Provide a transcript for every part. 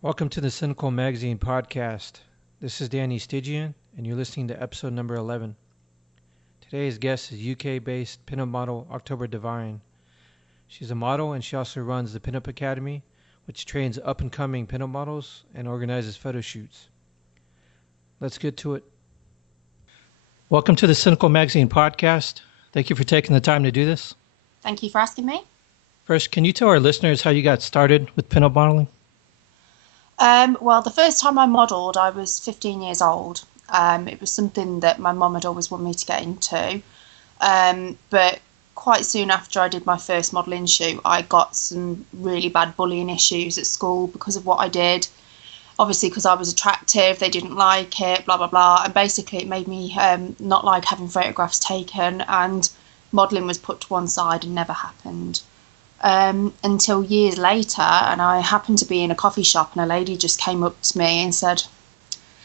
Welcome to the Sinical Magazine podcast. This is Danny Stygion, and you're listening to episode number 11. Today's guest is UK-based pinup model October Devine. She's a model, and she also runs the Pinup Academy, which trains up-and-coming pinup models and organizes photo shoots. Let's get to it. Welcome to the Sinical Magazine podcast. Thank you for taking the time to do this. Thank you for asking me. First, can you tell our listeners how you got started with pinup modeling? Well, the first time I modelled, I was 15 years old. It was something that my mum had always wanted me to get into. But quite soon after I did my first modelling shoot, I got some really bad bullying issues at school because of what I did. Obviously, because I was attractive, they didn't like it, blah, blah, blah. And basically, it made me not like having photographs taken, and modelling was put to one side and never happened. Until years later, and I happened to be in a coffee shop, and a lady just came up to me and said,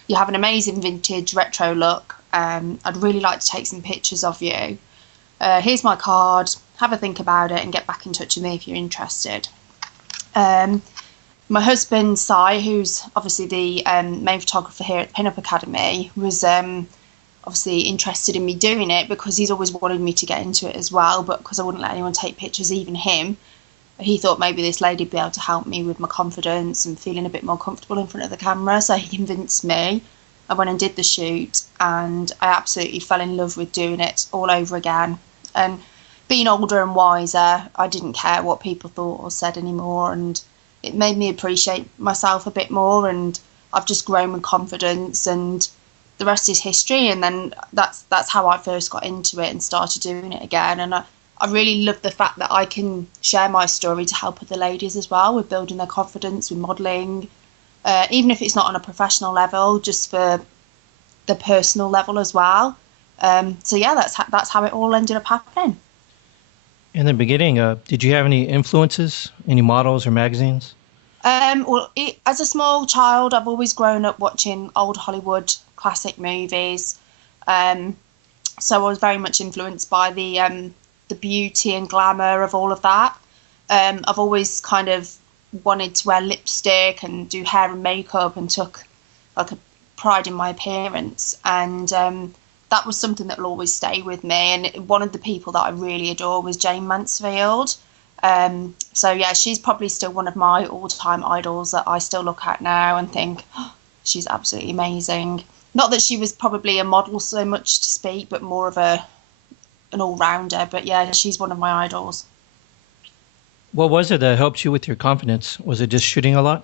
"You have an amazing vintage retro look. I'd really like to take some pictures of you. Here's my card. Have a think about it and get back in touch with me if you're interested." My husband, Si, who's obviously the main photographer here at the Pinup Academy, was obviously interested in me doing it because he's always wanted me to get into it as well, but because I wouldn't let anyone take pictures, even him, he thought maybe this lady would be able to help me with my confidence and feeling a bit more comfortable in front of the camera. So he convinced me. I went and did the shoot, and I absolutely fell in love with doing it all over again. And being older and wiser, I didn't care what people thought or said anymore, and it made me appreciate myself a bit more, and I've just grown with confidence, and the rest is history. And then that's how I first got into it and started doing it again. And I really love the fact that I can share my story to help other ladies as well with building their confidence with modelling, even if it's not on a professional level, just for the personal level as well. So yeah, that's how it all ended up happening. In the beginning, did you have any influences, any models or magazines? As a small child, I've always grown up watching old Hollywood classic movies. So I was very much influenced by the beauty and glamour of all of that. I've always kind of wanted to wear lipstick and do hair and makeup, and took like a pride in my appearance. And that was something that will always stay with me. And one of the people that I really adore was Jane Mansfield. So yeah, she's probably still one of my all-time idols that I still look at now and think, oh, she's absolutely amazing. Not that she was probably a model so much to speak, but more of an all-rounder. But yeah, she's one of my idols. What was it that helped you with your confidence? Was it just shooting a lot?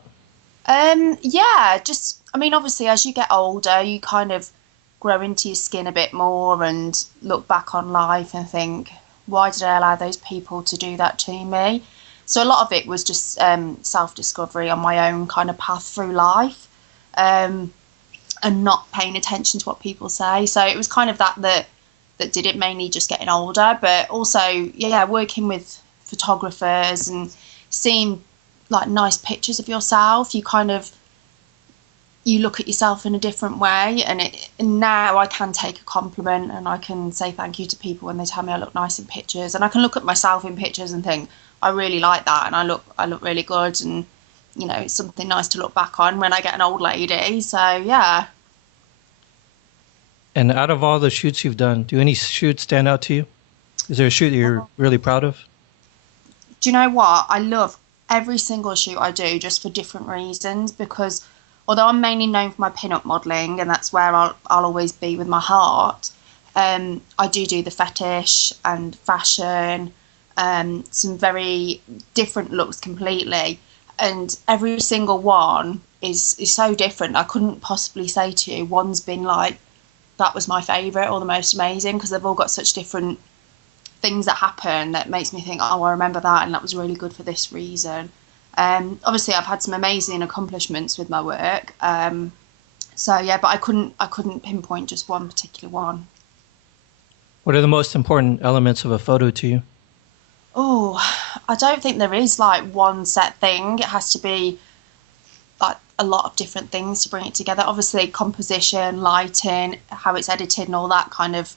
Yeah, I mean, obviously, as you get older, you kind of grow into your skin a bit more and look back on life and think, why did I allow those people to do that to me? So a lot of it was just self-discovery on my own kind of path through life, and not paying attention to what people say. So it was kind of that did it, mainly just getting older, but also, yeah, working with photographers and seeing like nice pictures of yourself. You look at yourself in a different way, and now I can take a compliment and I can say thank you to people when they tell me I look nice in pictures, and I can look at myself in pictures and think I really like that, and I look really good, and you know, it's something nice to look back on when I get an old lady. So yeah. And out of all the shoots you've done, do any shoots stand out to you? Is there a shoot that you're really proud of? Do you know what? I love every single shoot I do, just for different reasons, because although I'm mainly known for my pin-up modelling, and that's where I'll always be with my heart, I do the fetish and fashion, some very different looks completely, and every single one is so different. I couldn't possibly say to you one's been like, that was my favourite or the most amazing, because they've all got such different things that happen that makes me think, oh, I remember that, and that was really good for this reason. Obviously, I've had some amazing accomplishments with my work. So yeah, but I couldn't pinpoint just one particular one. What are the most important elements of a photo to you? Oh, I don't think there is like one set thing. It has to be like a lot of different things to bring it together. Obviously, composition, lighting, how it's edited, and all that kind of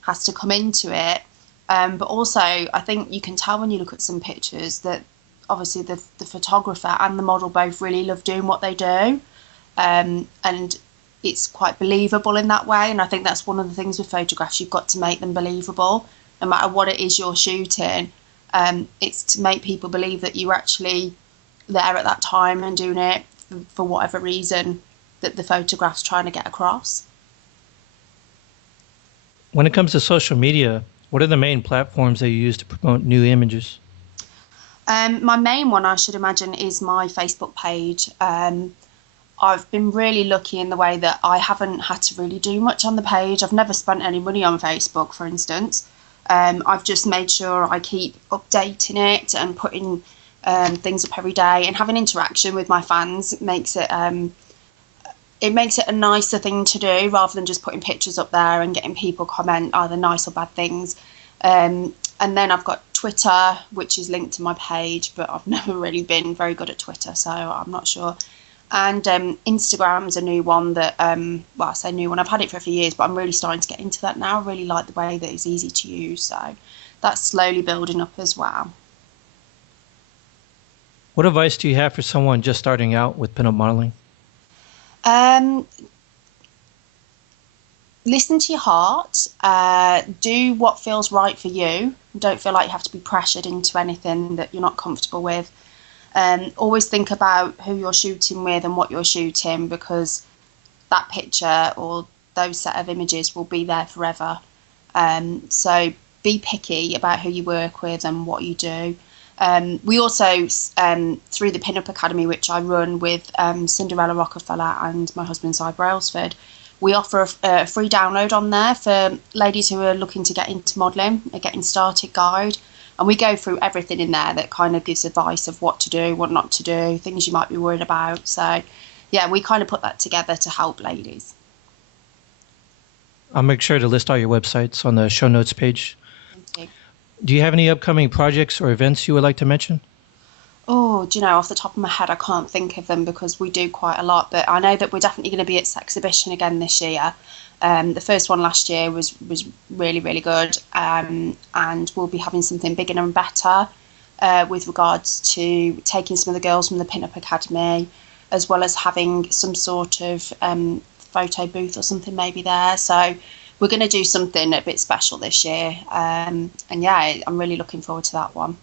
has to come into it. But also, I think you can tell when you look at some pictures that obviously the photographer and the model both really love doing what they do, and it's quite believable in that way. And I think that's one of the things with photographs, you've got to make them believable no matter what it is you're shooting. It's to make people believe that you're actually there at that time and doing it for whatever reason that the photograph's trying to get across. When it comes to social media, what are the main platforms that you use to promote new images? My main one, I should imagine, is my Facebook page. I've been really lucky in the way that I haven't had to really do much on the page. I've never spent any money on Facebook, for instance. I've just made sure I keep updating it and putting things up every day, and having interaction with my fans makes it a nicer thing to do rather than just putting pictures up there and getting people comment either nice or bad things. And then I've got Twitter, which is linked to my page, but I've never really been very good at Twitter, so I'm not sure. And Instagram's a new one that, well, I say new one, I've had it for a few years, but I'm really starting to get into that now. I really like the way that it's easy to use, so that's slowly building up as well. What advice do you have for someone just starting out with pinup modeling? Listen to your heart. Do what feels right for you. Don't feel like you have to be pressured into anything that you're not comfortable with. Always think about who you're shooting with and what you're shooting, because that picture or those set of images will be there forever. So be picky about who you work with and what you do. We also, through the Pinup Academy, which I run with Cinderella Rockefeller and my husband Cy Brailsford, we offer a free download on there for ladies who are looking to get into modelling, a getting started guide. And we go through everything in there that kind of gives advice of what to do, what not to do, things you might be worried about. So, yeah, we kind of put that together to help ladies. I'll make sure to list all your websites on the show notes page. Thank you. Do you have any upcoming projects or events you would like to mention? Oh, do you know, off the top of my head, I can't think of them because we do quite a lot. But I know that we're definitely going to be at Sexhibition again this year. The first one last year was really, really good. And we'll be having something bigger and better with regards to taking some of the girls from the Pinup Academy, as well as having some sort of photo booth or something maybe there. So we're going to do something a bit special this year. And yeah, I'm really looking forward to that one.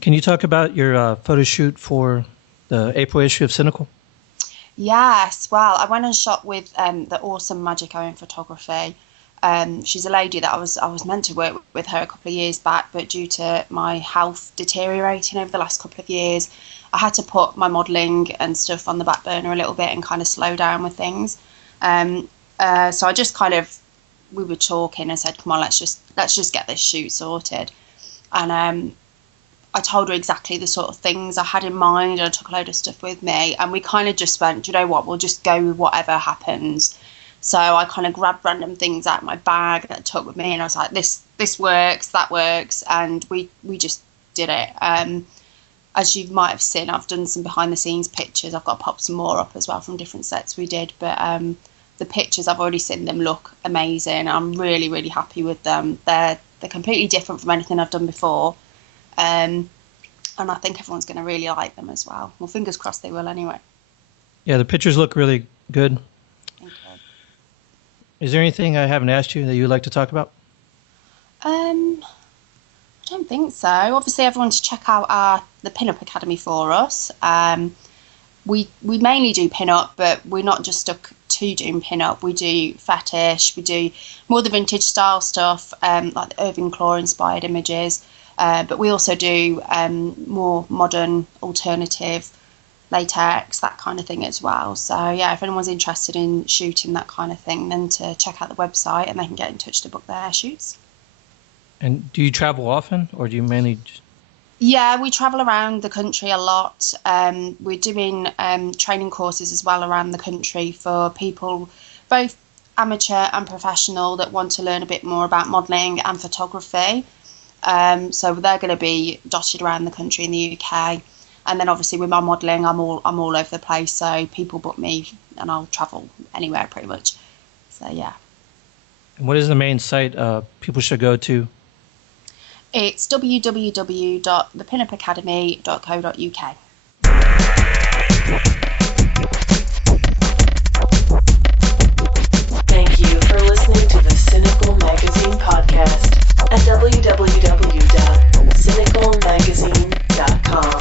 Can you talk about your photo shoot for the April issue of Sinical? Yes, well, I went and shot with the awesome Magic Owen Photography. She's a lady that I was meant to work with her a couple of years back, but due to my health deteriorating over the last couple of years, I had to put my modelling and stuff on the back burner a little bit and kind of slow down with things. So I just we were talking and said, come on, let's just get this shoot sorted. And I told her exactly the sort of things I had in mind, and I took a load of stuff with me, and we kind of just went, do you know what, we'll just go with whatever happens. So I kind of grabbed random things out of my bag that I took with me, and I was like, this works, that works, and we just did it. As you might have seen, I've done some behind the scenes pictures. I've got to pop some more up as well from different sets we did, but the pictures, I've already seen them look amazing. I'm really, really happy with them. They're completely different from anything I've done before. And I think everyone's going to really like them as well. Well, fingers crossed they will anyway. Yeah, the pictures look really good. Thank you. Is there anything I haven't asked you that you would like to talk about? I don't think so. Obviously, everyone should check out the Pinup Academy for us. We mainly do pinup, but we're not just stuck to doing pinup. We do fetish. We do more the vintage style stuff, like the Irving Claw inspired images. But we also do more modern, alternative, latex, that kind of thing as well. So yeah, if anyone's interested in shooting that kind of thing, then to check out the website and they can get in touch to book their shoots. And do you travel often, or do you mainly just... Yeah, we travel around the country a lot. We're doing training courses as well around the country for people, both amateur and professional, that want to learn a bit more about modelling and photography. So they're going to be dotted around the country in the UK. And then obviously with my modelling, I'm all over the place. So people book me and I'll travel anywhere pretty much. So yeah. And what is the main site people should go to? It's www.thepinupacademy.co.uk. Thank you for listening to the Sinical Magazine podcast at www.sinicalmagazine.com.